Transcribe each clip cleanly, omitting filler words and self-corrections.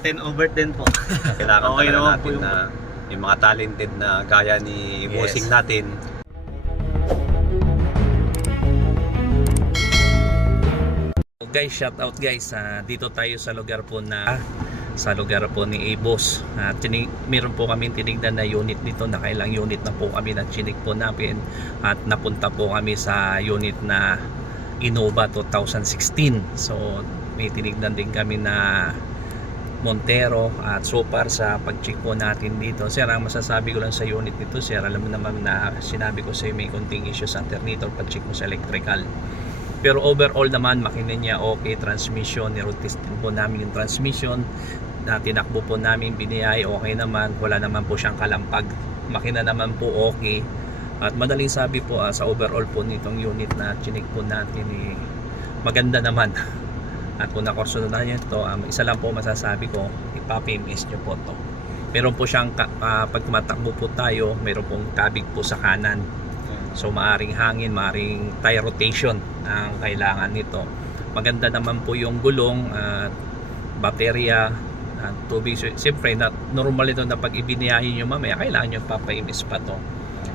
10/10 po. Kailangan Okay talaga naman po natin yung- na yung mga talented na gaya ni Yes. bossing natin. Guys, shout out guys. Dito tayo sa lugar po ni Abos. Meron po kami tinignan na unit dito, nakailang unit na po kami na chinik po namin at napunta po kami sa unit na Innova 2016. So may tinignan din kami na Montero at so far sa pag-check po natin dito, sir, ang masasabi ko lang sa unit nito, sir, alam mo naman na sinabi ko sa iyo may konting issue sa alternator pag-check mo sa electrical. Pero overall naman makina niya okay, transmission, ni-road test din po namin yung transmission na tinakbo po namin, biniyay, okay naman, wala naman po siyang kalampag, makina naman po okay. At madaling sabi po sa overall po nitong unit na chinik po natin maganda naman. At kung nakurso na nyo ito, isa lang po masasabi ko, ipa-PMS nyo po ito. Meron po siyang pag tumatakbo po tayo, meron pong tabig po sa kanan. So maaring hangin, maaring tire rotation ang kailangan nito. Maganda naman po yung gulong at baterya at tubig. Siyempre normal ito na pag ibiniyahin nyo mamaya, kailangan nyo papaimis pa to.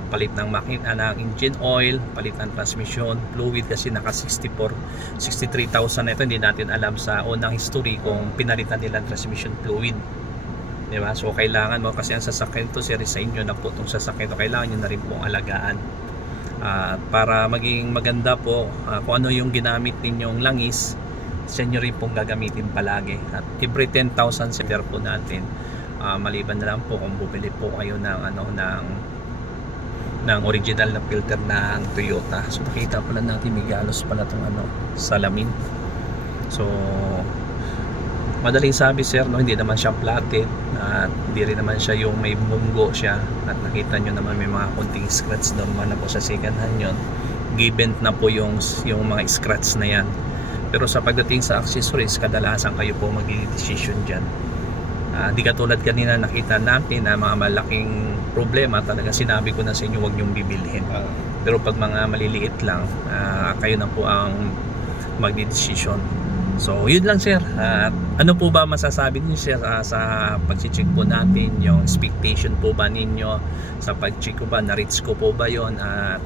Palit ng makina ng engine oil, palit ng transmission fluid kasi naka 63,000 na ito. Hindi natin alam sa unang history kung pinalitan nila ang transmission fluid, diba? So kailangan mo, kasi ang sasakyan to, sir, sa inyo na po itong sasakyan to, kailangan nyo na rin pong alagaan para maging maganda po kung ano yung ginamit ninyong langis, sa inyo rin pong gagamitin palagi. At every 10,000 seller po natin, maliban na lang po kung bumili po kayo ng original na filter ng Toyota. So makita pala natin may galos pala itong salamin. So madaling sabi, sir, hindi naman siya platted at hindi rin naman siya yung may bunggo siya, at nakita nyo naman may mga konting scratch naman na po sa second hand yun. Given na po yung mga scratch na yan. Pero sa pagdating sa accessories, kadalasan kayo po mag-decision dyan. Di katulad kanina nakita natin na mga malaking problema, talaga sinabi ko na sa inyo huwag nyong bibilhin. Pero pag mga maliliit lang, kayo na po ang magdi-decision. So yun lang, sir. Ano po ba masasabi niyo, sir, sa pag-check po natin, yung expectation po ba ninyo sa pag-check ko ba, na-reach ko po ba yon, at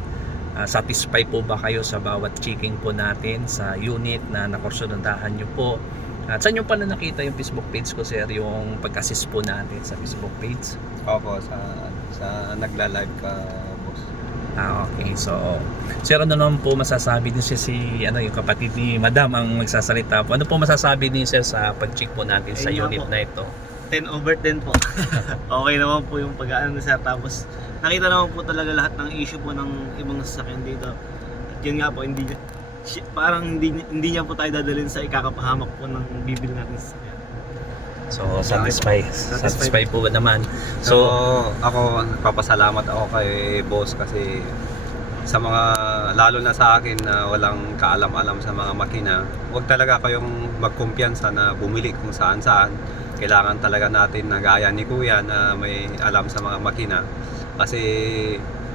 satisfy po ba kayo sa bawat checking po natin sa unit na nakursunadahan nyo po? At saan nyo pa na nakita yung Facebook page ko, sir, yung pag-assist po natin sa Facebook page? Opo, sa nagla-live ka, boss. Okay. So, sir, ano naman po masasabi niyo yung kapatid ni Madam ang magsasalita po. Ano po masasabi niyo, sir, sa pag-check po natin sa Ayun unit po. na ito? 10/10 po. Okay naman po yung pag-aano ni sir. Tapos nakita naman po talaga lahat ng issue po ng ibang sasakyan dito. At yun nga po, parang hindi niya po tayo dadalhin sa ikakapahamak po ng bibili natin sa sasakyan. So, satisfy po ba naman? So ako, papasalamat ako kay boss kasi sa mga, lalo na sa akin na walang kaalam-alam sa mga makina, huwag talaga kayong magkumpiyansa na bumili kung saan-saan. Kailangan talaga natin na gaya ni Kuya na may alam sa mga makina. Kasi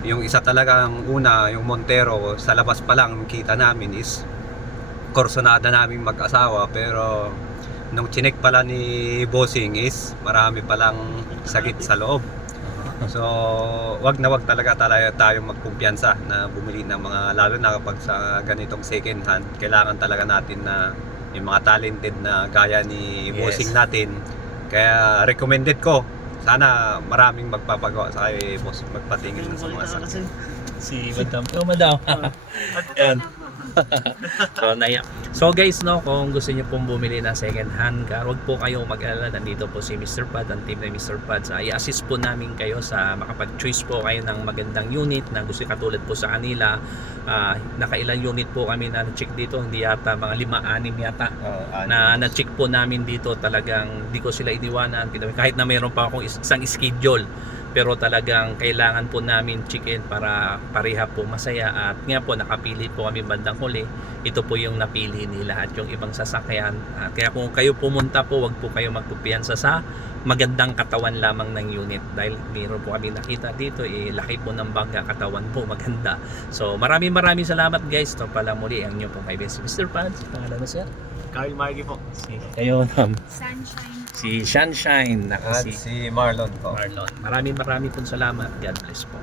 yung isa talagang una, yung Montero, sa labas pa lang kita namin is korsonada namin mag-asawa, pero nung chinek pala ni bossing is marami palang sakit sa loob. So wag talaga tayo magkumpiyansa na bumili ng mga, lalo na kapag sa ganitong second hand, kailangan talaga natin na yung mga talented na gaya ni bossing natin. Kaya recommended ko, sana maraming magpapagawa sa kay boss, magpatingin sa mga sakit. Si Madam. Oh, Madam. Yan. So guys, kung gusto niyo pong bumili ng second hand car, wag po kayong mag-alala. Nandito po si Mr. Pad, ang team ni Mr. Pad. I-assist po namin kayo sa makapag-choice po kayo ng magandang unit na gusto katulad po sa kanila. Nakailang unit po kami na na-check dito, hindi yata mga 5-6 yata na na-check po namin dito. Talagang di ko sila iniwanan kahit na mayroon pa akong isang schedule. Pero talagang kailangan po namin chicken para pareha po masaya. At nga po, nakapili po kami bandang huli. Ito po yung napili nila at yung ibang sasakyan. Kaya kung kayo pumunta po, wag po kayo magpupiyansa sa magandang katawan lamang ng unit. Dahil mayroon po kami nakita dito, laki po ng bangga, katawan po maganda. So maraming salamat, guys. Ito pala muli ang inyo po kaibigan si Mr. Pad. Pangalan mo, sir? Carl Margie po. Kayo, Sunshine si Sunshine, At si si Marlon po. Marlon. Maraming pong salamat. God bless po.